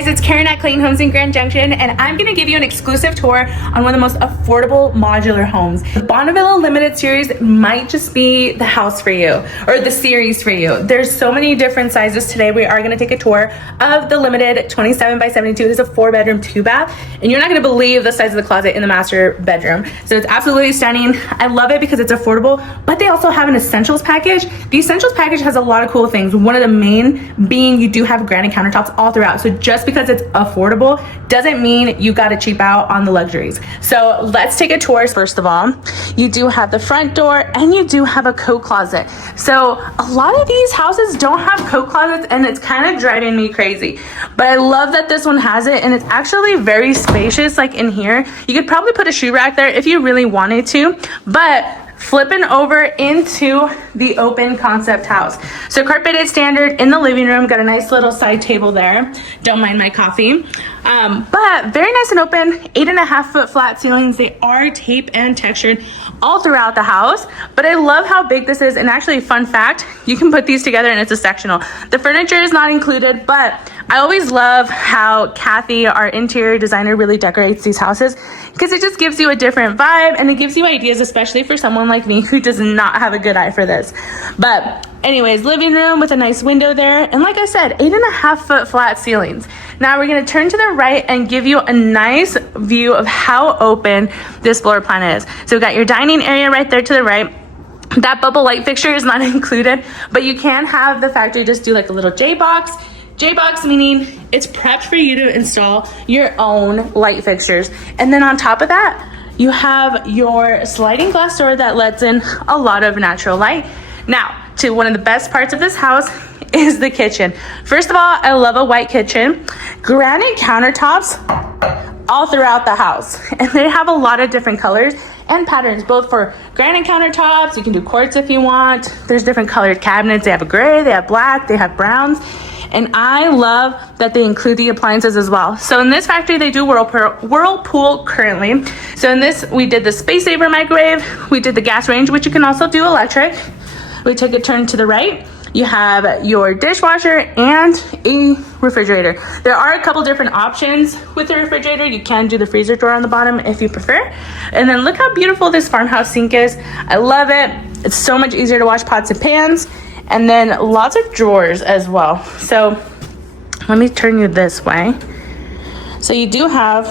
guys, it's Karen at Clayton Homes in Grand Junction, and I'm gonna give you an exclusive tour on one of the most affordable modular homes. The Bonavilla Limited Series might just be the house for you, or the series for you. There's so many different sizes. Today we are gonna take a tour of the limited 27 by 72. It is a 4-bedroom, 2-bath, and you're not gonna believe the size of the closet in the master bedroom. So it's absolutely stunning. I love it because it's affordable, but they also have an essentials package. The essentials package has a lot of cool things. One of the main being you do have granite countertops all throughout. So just because it's affordable doesn't mean you got to cheap out on the luxuries. So let's take a tour. First of all, you do have the front door and you do have a coat closet. So a lot of these houses don't have coat closets and it's kind of driving me crazy. But I love that this one has it, and it's actually very spacious. Like in here, you could probably put a shoe rack there if you really wanted to, but flipping over into the open concept house. So carpeted standard in the living room, got a nice little side table there. Don't mind my coffee. But very nice and open, 8.5-foot flat ceilings. They are tape and textured all throughout the house. But I love how big this is. And actually, fun fact, you can put these together and it's a sectional. The furniture is not included, but I always love how Kathy, our interior designer, really decorates these houses because it just gives you a different vibe and it gives you ideas, especially for someone like me who does not have a good eye for this. But anyways, living room with a nice window there. And like I said, 8.5-foot flat ceilings. Now we're gonna turn to the right and give you a nice view of how open this floor plan is. So we've got your dining area right there to the right. That bubble light fixture is not included, but you can have the factory just do like a little J-box. J-box meaning it's prepped for you to install your own light fixtures. And then on top of that, you have your sliding glass door that lets in a lot of natural light. Now, to one of the best parts of this house is the kitchen. First of all, I love a white kitchen. Granite countertops all throughout the house. And they have a lot of different colors and patterns, both for granite countertops. You can do quartz if you want. There's different colored cabinets. They have a gray, they have black, they have browns. And I love that they include the appliances as well. So in this factory, they do Whirlpool currently. So in this, we did the space saver microwave. We did the gas range, which you can also do electric. We take a turn to the right. You have your dishwasher and a refrigerator. There are a couple different options with the refrigerator. You can do the freezer door on the bottom if you prefer. And then look how beautiful this farmhouse sink is. I love it. It's so much easier to wash pots and pans. And then lots of drawers as well. So let me turn you this way. So you do have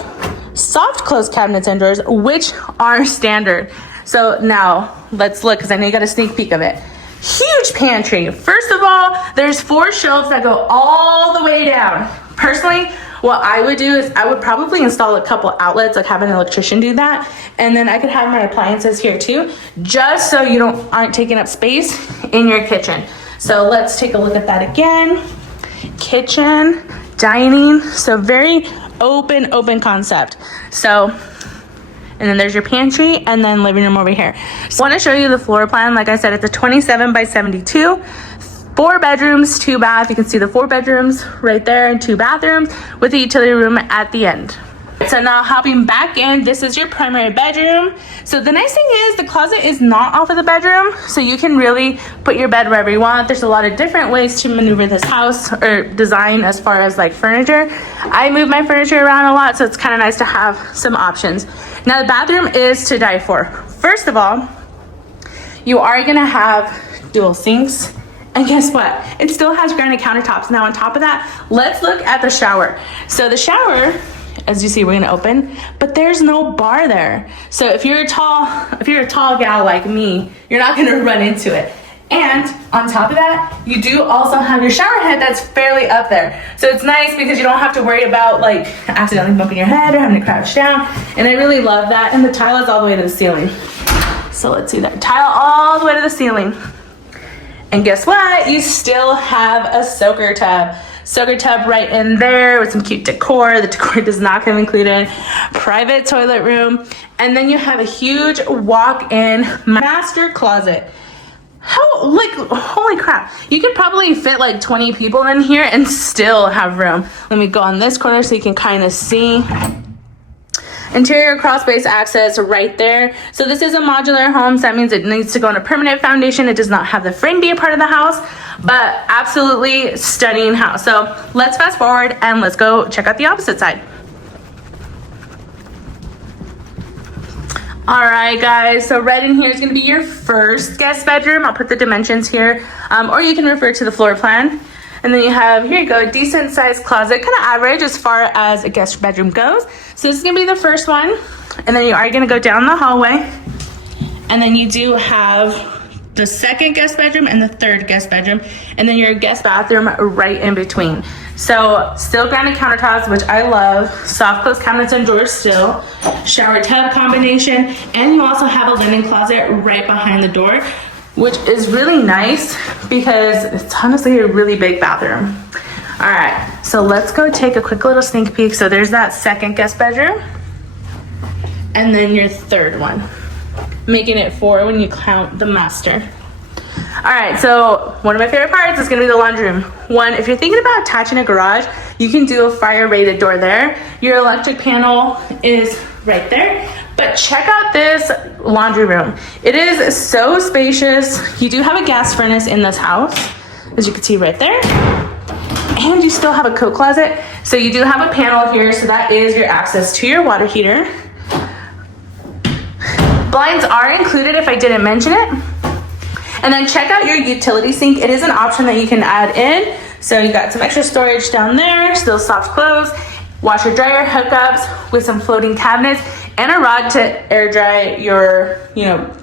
soft close cabinets and drawers, which are standard. So now let's look, because I know you got a sneak peek of it. Huge pantry. First of all, there's 4 shelves that go all the way down. Personally, what I would do is I would probably install a couple outlets, like have an electrician do that. And then I could have my appliances here too, just so you aren't taking up space in your kitchen. So let's take a look at that again. Kitchen, dining, so very open concept. So, and then there's your pantry and then living room over here. So I want to show you the floor plan. Like I said, it's a 27 by 72. 4 bedrooms, 2 baths. You can see the 4 bedrooms right there and 2 bathrooms with a utility room at the end. So now hopping back in, this is your primary bedroom. So the nice thing is the closet is not off of the bedroom, so you can really put your bed wherever you want. There's a lot of different ways to maneuver this house or design as far as like furniture. I move my furniture around a lot, so it's kind of nice to have some options. Now the bathroom is to die for. First of all, you are gonna have dual sinks. And guess what? It still has granite countertops. Now on top of that, let's look at the shower. So the shower, as you see, we're gonna open, but there's no bar there. So if you're a tall gal like me, you're not gonna run into it. And on top of that, you do also have your shower head that's fairly up there. So it's nice because you don't have to worry about like accidentally bumping your head or having to crouch down. And I really love that. And the tile is all the way to the ceiling. So let's see that tile all the way to the ceiling. And guess what? You still have a soaker tub. Soaker tub right in there with some cute decor. The decor does not come included. Private toilet room. And then you have a huge walk-in master closet. Holy crap. You could probably fit like 20 people in here and still have room. Let me go on this corner so you can kind of see. Interior crawl space access right there. So this is a modular home, so that means it needs to go on a permanent foundation. It does not have the frame be a part of the house, but absolutely stunning house. So let's fast forward and let's go check out the opposite side. All right, guys, so right in here is gonna be your first guest bedroom. I'll put the dimensions here, or you can refer to the floor plan. And then you have, here you go, a decent sized closet, kind of average as far as a guest bedroom goes. So this is gonna be the first one. And then you are gonna go down the hallway. And then you do have the second guest bedroom and the third guest bedroom. And then your guest bathroom right in between. So still granite countertops, which I love. Soft close cabinets and drawers still. Shower tub combination. And you also have a linen closet right behind the door, which is really nice because it's honestly a really big bathroom. All right, so let's go take a quick little sneak peek. So there's that second guest bedroom and then your third one, making it 4 when you count the master. All right, so one of my favorite parts is gonna be the laundry room. One, if you're thinking about attaching a garage, you can do a fire rated door there. Your electric panel is right there. But check out this laundry room. It is so spacious. You do have a gas furnace in this house, as you can see right there. And you still have a coat closet. So you do have a panel here, so that is your access to your water heater. Blinds are included if I didn't mention it. And then check out your utility sink. It is an option that you can add in. So you got some extra storage down there, still soft close, washer dryer hookups with some floating cabinets, and a rod to air dry your,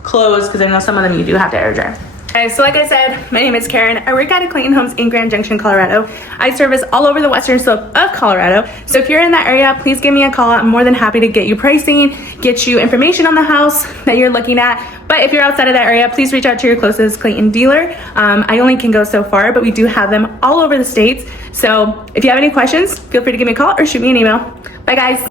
clothes, because I know some of them you do have to air dry. Okay, so like I said, my name is Karen. I work at Clayton Homes in Grand Junction, Colorado. I service all over the western slope of Colorado. So if you're in that area, please give me a call. I'm more than happy to get you pricing, get you information on the house that you're looking at. But if you're outside of that area, please reach out to your closest Clayton dealer. I only can go so far, but we do have them all over the states. So if you have any questions, feel free to give me a call or shoot me an email. Bye, guys.